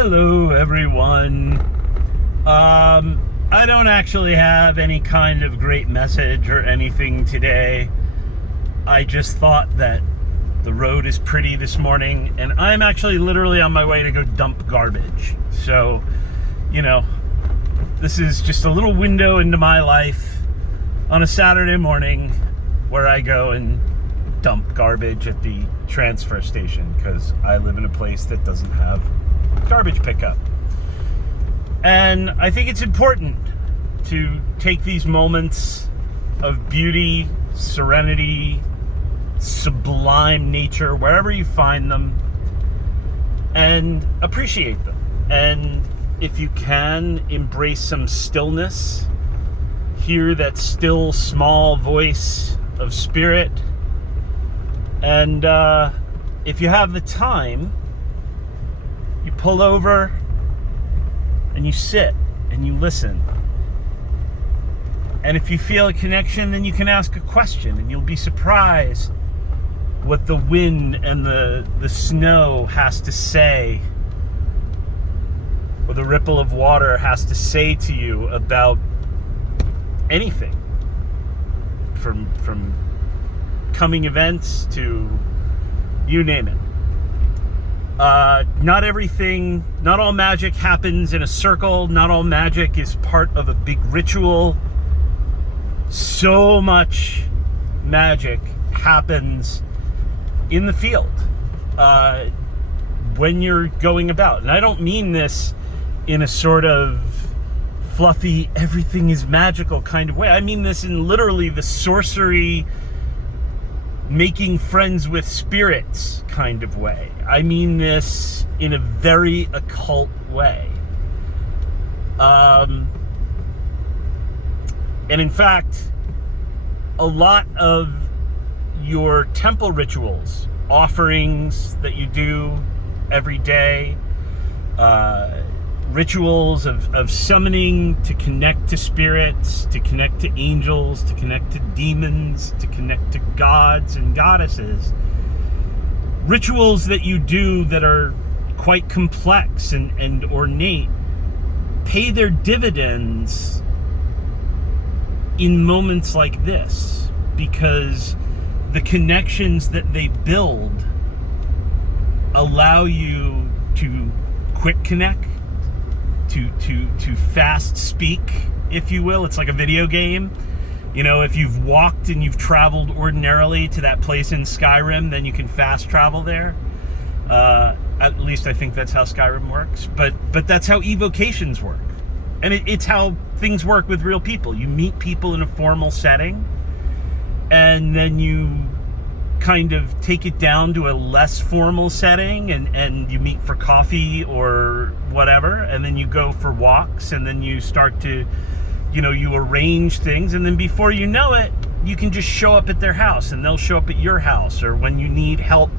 Hello, everyone. I don't actually have any kind of great message or anything today. I just thought that the road is pretty this morning, and I'm actually literally on my way to go dump garbage. So, this is just a little window into my life on a Saturday morning where I go and dump garbage at the transfer station because I live in a place that doesn't have garbage pickup. And I think it's important to take these moments of beauty, serenity, sublime nature, wherever you find them, and appreciate them. And if you can, embrace some stillness, hear that still small voice of spirit. And if you have the time, you pull over and you sit and you listen. And if you feel a connection, then you can ask a question, and you'll be surprised what the wind and the snow has to say, or the ripple of water has to say to you about anything, from coming events to you name it. Not all magic happens in a circle. Not all magic is part of a big ritual. So much magic happens in the field when you're going about. And I don't mean this in a sort of fluffy, everything is magical kind of way. I mean this in literally the sorcery, making friends with spirits kind of way. I mean this in a very occult way. And in fact, a lot of your temple rituals, offerings that you do every day, rituals of summoning to connect to spirits, to connect to angels, to connect to demons, to connect to gods and goddesses. Rituals that you do that are quite complex and ornate pay their dividends in moments like this, because the connections that they build allow you to quick connect, to fast speak, if you will. It's like a video game. If you've walked and you've traveled ordinarily to that place in Skyrim, then you can fast travel there. At least I think that's how Skyrim works. But that's how evocations work. And it's how things work with real people. You meet people in a formal setting, and then you kind of take it down to a less formal setting, and you meet for coffee or whatever, and then you go for walks, and then you start to, you arrange things, and then before you know it, you can just show up at their house, and they'll show up at your house. Or when you need help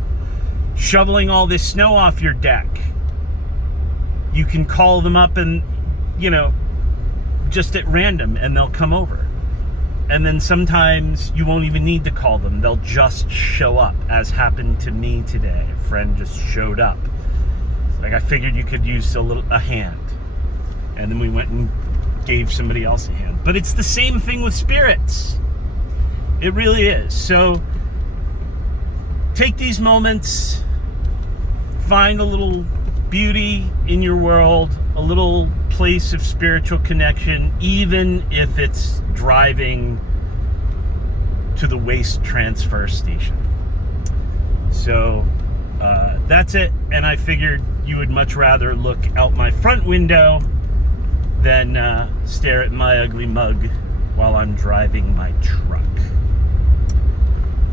shoveling all this snow off your deck, you can call them up and, just at random, and they'll come over. And then sometimes you won't even need to call them. They'll just show up, as happened to me today. A friend just showed up. Like, I figured you could use a hand. And then we went and gave somebody else a hand. But it's the same thing with spirits. It really is. So take these moments, find a little beauty in your world, a little place of spiritual connection, even if it's driving to the waste transfer station. So that's it. And I figured you would much rather look out my front window than stare at my ugly mug while I'm driving my truck.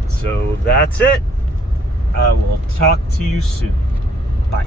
So that's it. I will talk to you soon. Bye.